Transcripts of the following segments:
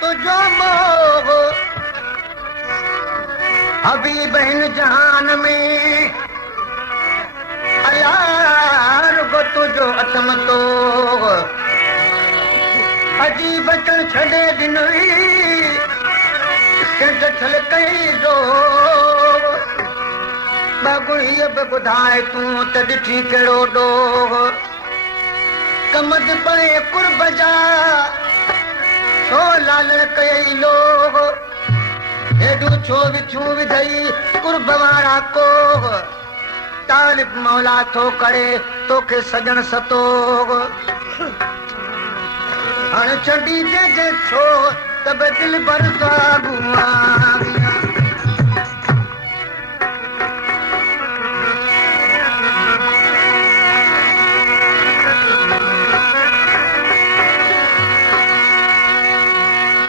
तुझो मोह हबीब हिन जहान में अयार गो तुझो अतमतो अजीब बचन छॾे ॾिनई ॾठल कई जो बगुड़ीअ बि ॿुधाए तूं त ॾिठी कहिड़ो ॾोह कमद परे कुर्ब जा छो लालण कयई लोह हेॾूं छो विछूं विधई कुर्ब वारा कोह तालिब मौला थो करे तोखे सजण सतोह हाणे छॾी जे छो त बि दिल भर साॻुआ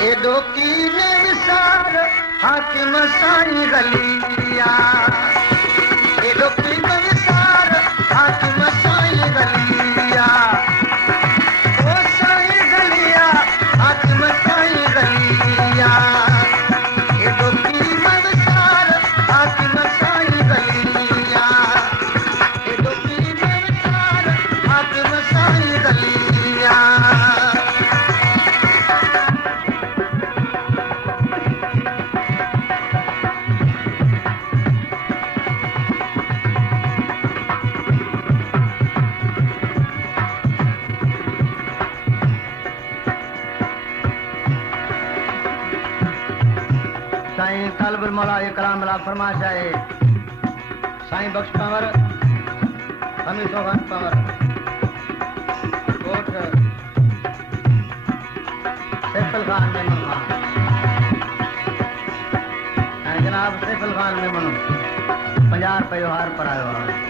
एॾो कीने विसार हाकिम साईं गलिया एॾो कीने विसार हाकिम साईं गलिया ओ साईं गलिया हाकिम साईं गलिया एॾो कीने विसार हाकिम साईं गलिया एॾो कीने विसार हाकिम साईं गलिया साईं तालिबुल मौला ये कलाम मिला फरमाइश है साईं बख्श पंवर हमीद सोहन पंवर कोट सैफुल खान मेमन ऐं जनाब सैफुल खान मेमन 50 रुपए जो हार पर आयो आहे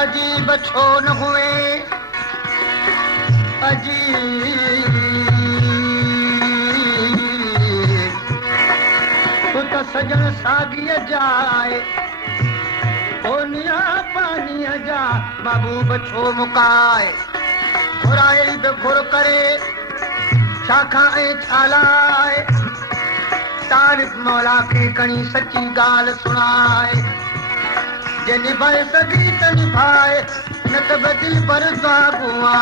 अजीब छो न हुए अजीब तू त सजण साॻीअ जाए ओनिया पाणीअ जा महबूब छो मुकाए घुराए बि घुर करे छा खाए छा लाए तारीफ़ मौला खे खणी सची ॻाल्हि सुणाए जे निभाए सघी त निभाए न त बि दिल पर साॻुआ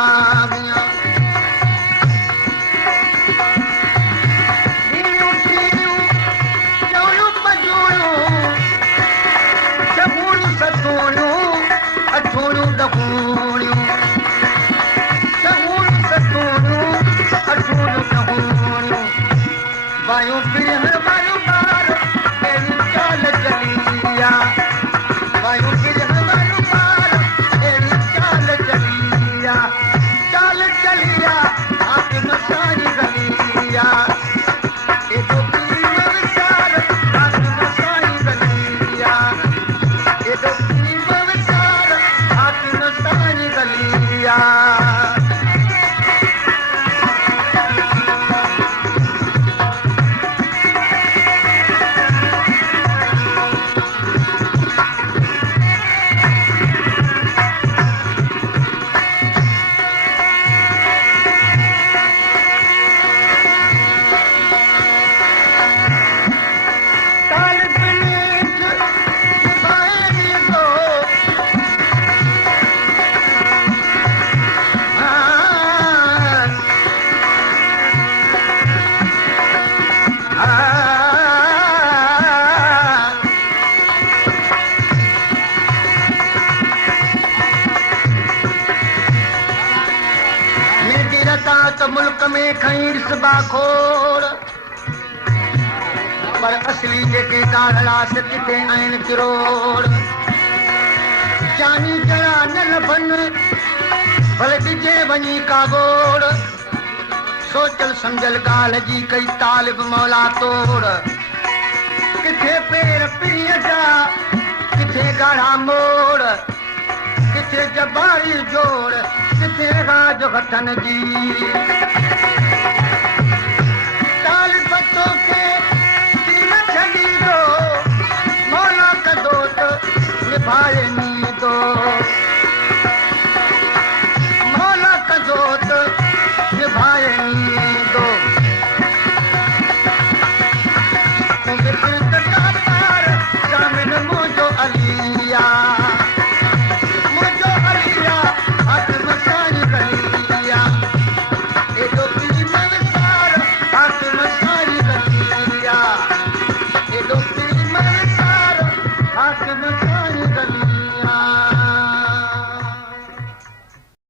था त मुल्क में खई ॾिसबा खोड़ पर असली जेके ॾाढ़ड़ा से किथे आहिनि किरोड़ जानी जड़ा न लभनि भले ॾिजे वञी काबोड़ सोचल सम्झल ॻाल्हि जी कई तालिब मौला तोड़ किथे पेर पीअ जा किथे ॻाढ़ा मोड़ किथे जबारी जोड़ किथे राज वठन जी तालिब तोखे न छॾी दो मौला कदो त निभाए नींदो मौला कदो त निभाए नींदो मुंहिंजो अलिया मुंहिंजो अलिया हथ मसाई गलिया एॾो पीर मसार हथ मसाई गलिया एॾो पीर मसार हथ मसाई